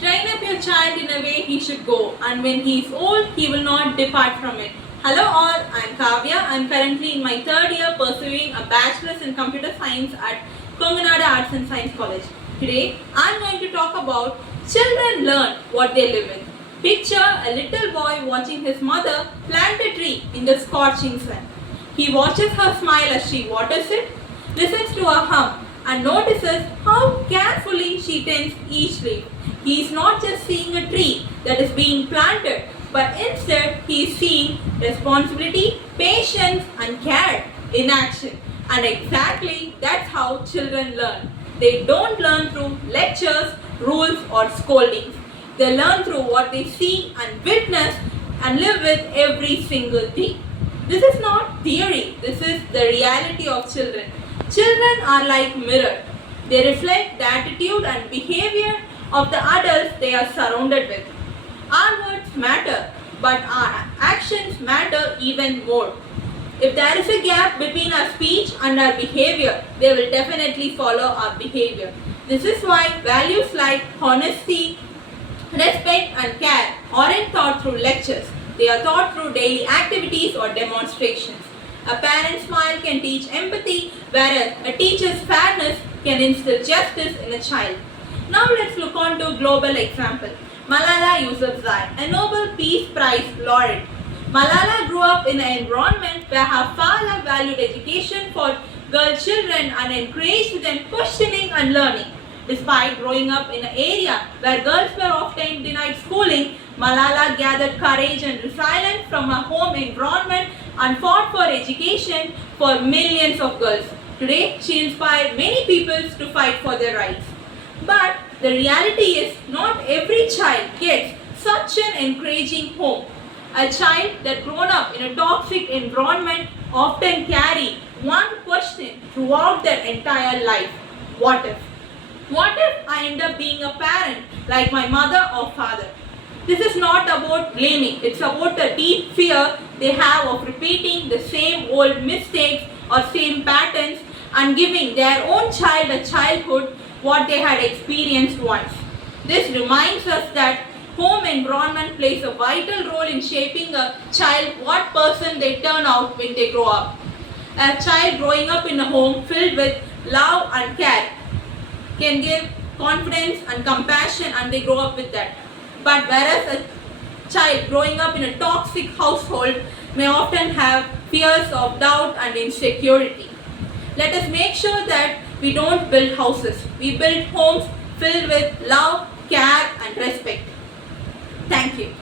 Train up your child in a way he should go, and when he is old, he will not depart from it. Hello all, I am Kavya. I am currently in my third year pursuing a bachelor's in computer science at Konganada Arts and Science College. Today, I am going to talk about children learn what they live with. Picture a little boy watching his mother plant a tree in the scorching sun. He watches her smile as she waters it, listens to her hum, and notices how carefully she tends each leaf. He is not just seeing a tree that is being planted, but instead he is seeing responsibility, patience, and care in action. And exactly that's how children learn. They don't learn through lectures, rules, or scoldings. They learn through what they see and witness and live with every single day. This is not theory, this is the reality of children. Children are like mirror. They reflect the attitude and behavior of the adults they are surrounded with. Our words matter, but our actions matter even more. If there is a gap between our speech and our behavior, they will definitely follow our behavior. This is why values like honesty, respect, and care aren't taught through lectures. They are taught through daily activities or demonstrations. A parent's smile can teach empathy, whereas a teacher's fairness can instill justice in a child. Now let's look on to a global example. Malala Yousafzai, a Nobel Peace Prize laureate. Malala grew up in an environment where her father valued education for girl children and encouraged them questioning and learning. Despite growing up in an area where girls were often denied schooling, Malala gathered courage and resilience from her home environment and fought for education for millions of girls. Today, she inspired many people to fight for their rights. But the reality is not every child gets such an encouraging home. A child that grown up in a toxic environment often carry one question throughout their entire life. What if? What if I end up being a parent like my mother or father? This is not about blaming, it's about the deep fear they have of repeating the same old mistakes or same patterns and giving their own child a childhood what they had experienced once. This reminds us that home environment plays a vital role in shaping a child what person they turn out when they grow up. A child growing up in a home filled with love and care can give confidence and compassion and they grow up with that. But whereas a child growing up in a toxic household may often have fears of doubt and insecurity. Let us make sure that we don't build houses. We build homes filled with love, care, and respect. Thank you.